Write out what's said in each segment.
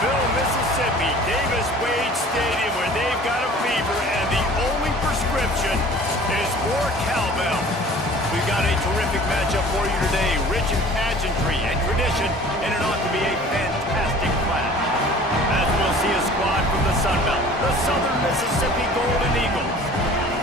Mobile, Mississippi, Davis-Wade Stadium, where they've got a fever, and the only prescription is more cowbell. We've got a terrific matchup for you today, rich in pageantry and tradition, and it ought to be a fantastic clash. As we'll see a squad from the Sun Belt, the Southern Mississippi Golden Eagles,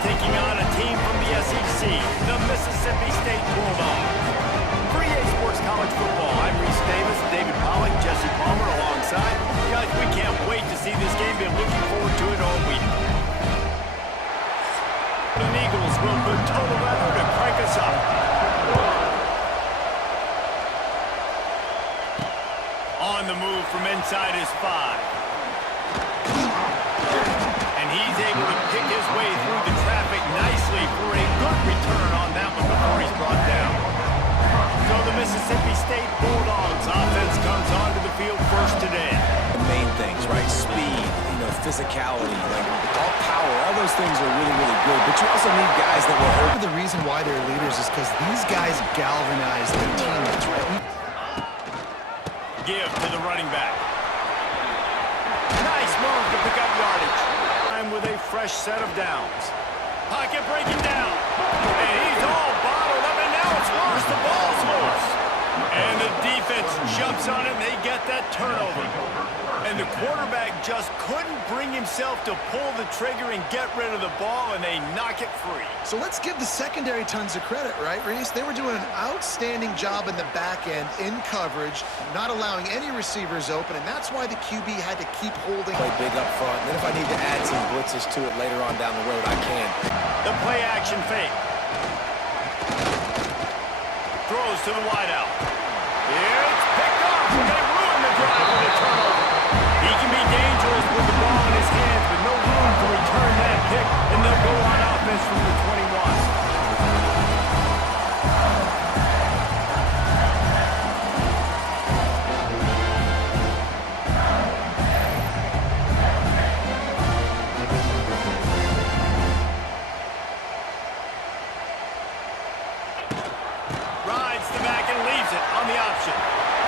taking on a team from the SEC, the Mississippi State Bulldogs. For EA Sports College Football, I'm Reese Davis, David Pollack, Jesse Palmer alongside. Guys, we can't wait to see this game. Been looking forward to it all week. The Eagles will put total weather to crank us up. On the move from inside his 5. And he's able to pick his way through the traffic nicely for a good return on that one before he's brought down. So the Mississippi State Bulldogs offense comes onto the field first today. The main things, right? Speed, physicality, all power. All those things are really, really good. But you also need guys that will hold. The reason why they're leaders is because these guys galvanize their teammates, right? Give to the running back. Nice move to pick up yardage. Time with a fresh set of downs. Pocket breaking down. And he's all bottled up, and now it's worse. The ball's loose. And the defense jumps on it, and they get that turnover. And the quarterback just couldn't bring himself to pull the trigger and get rid of the ball, and they knock it free. So let's give the secondary tons of credit, right, Reese? They were doing an outstanding job in the back end, in coverage, not allowing any receivers open, and that's why the QB had to keep holding. Play big up front. Then if I need to add some blitzes to it later on down the road, I can. The play action fake. Throws to the wideout. It's picked off. They ruined the drive with a turnover. He can be dangerous with the ball in his hands, but no room to return that pick, and they'll go on offense from the 21. Rides the back and leaves it on the option.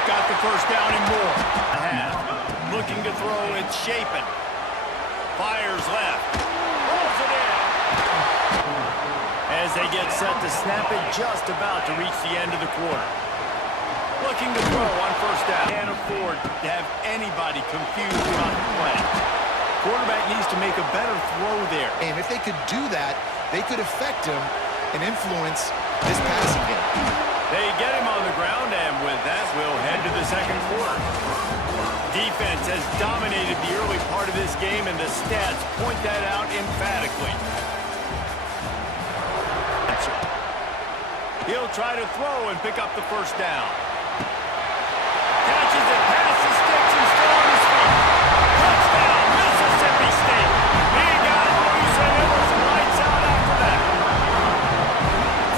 Got the first down and more. Looking to throw, it's Shapen. Fires left. Pulls it in. As they get set to snap it, just about to reach the end of the quarter. Looking to throw on first down. Can't afford to have anybody confused throughout the play. Quarterback needs to make a better throw there. And if they could do that, they could affect him and influence this passing game. They get him on the ground, and with that, we'll head to the second quarter. Defense has dominated the early part of this game, and the stats point that out emphatically. He'll try to throw and pick up the first down. Catches it past the sticks and still on his feet. Touchdown, Mississippi State. He got loose, and it was lights out after that.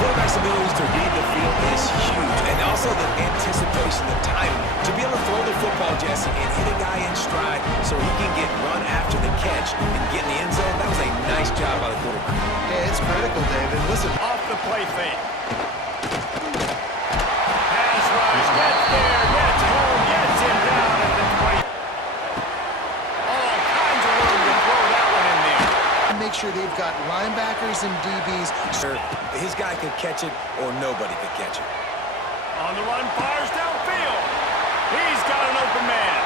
Quarterback's abilities to read the field is huge, and also the anticipation, the timing. To be able to throw the football, Jesse, and hit a guy in stride so he can get run after the catch and get in the end zone, that was a nice job by the quarterback. Yeah, it's critical, David. Listen. Off the play fake. Pass rush, gets there, gets home, gets him down at the 20. All kinds of room to throw that one in there. Make sure they've got linebackers and DBs. Sure, his guy could catch it or nobody could catch it. On the run, fires downfield. He's got an open man.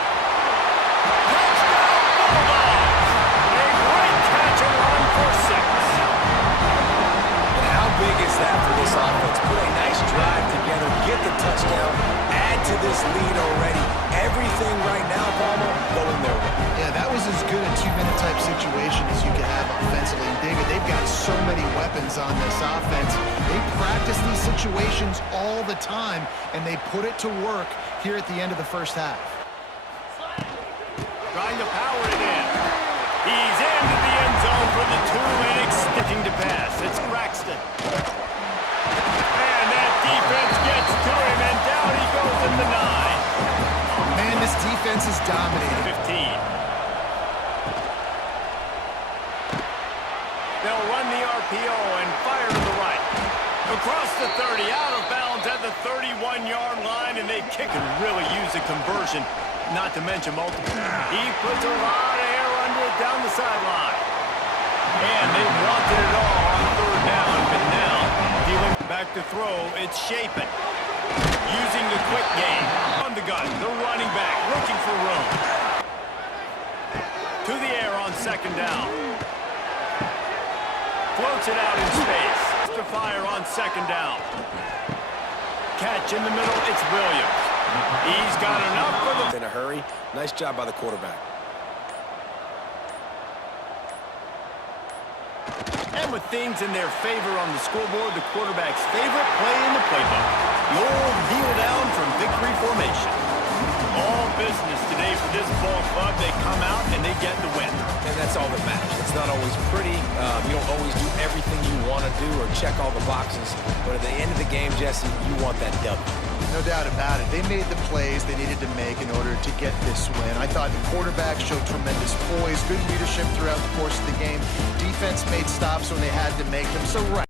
Touchdown, Bulldogs! A great catch and run for 6. And how big is that for this offense? Put a nice drive together, get the touchdown, add to this lead already. Everything right now, Palmer, going their way. Yeah, that was as good a 2-minute type situation as you could have offensively. And David, they've got so many weapons on this offense. They practice these situations all the time, and they put it to work here at the end of the first half. Trying to power it in. He's into the end zone for the 2 and extending to pass. It's Braxton. And that defense gets to him, and down he goes at the 9. Man, this defense is dominating. 15. They'll run the RPO and fire to the right. Across the 30, out of bounds at the 31-yard line, and they kick and really use a conversion not to mention multiple. He puts a lot of air under it down the sideline. And they wanted it all on third down, but now dealing back to throw, it's Shapen. Using the quick game. On the gun, the running back looking for room. To the air on second down. Floats it out in space. To fire on second down. Catch in the middle, it's Williams. He's got enough for the... In a hurry. Nice job by the quarterback. And with things in their favor on the scoreboard, the quarterback's favorite play in the playbook. The old kneel down from victory formation. All business today for this ball club. They come out and they get the win. And that's all that matters. It's not always pretty. You don't always do everything you want to do or check all the boxes. But at the end of the game, Jesse, you want that W. No doubt about it. They made the plays they needed to make in order to get this win. I thought the quarterback showed tremendous poise, good leadership throughout the course of the game. Defense made stops when they had to make them. So, right,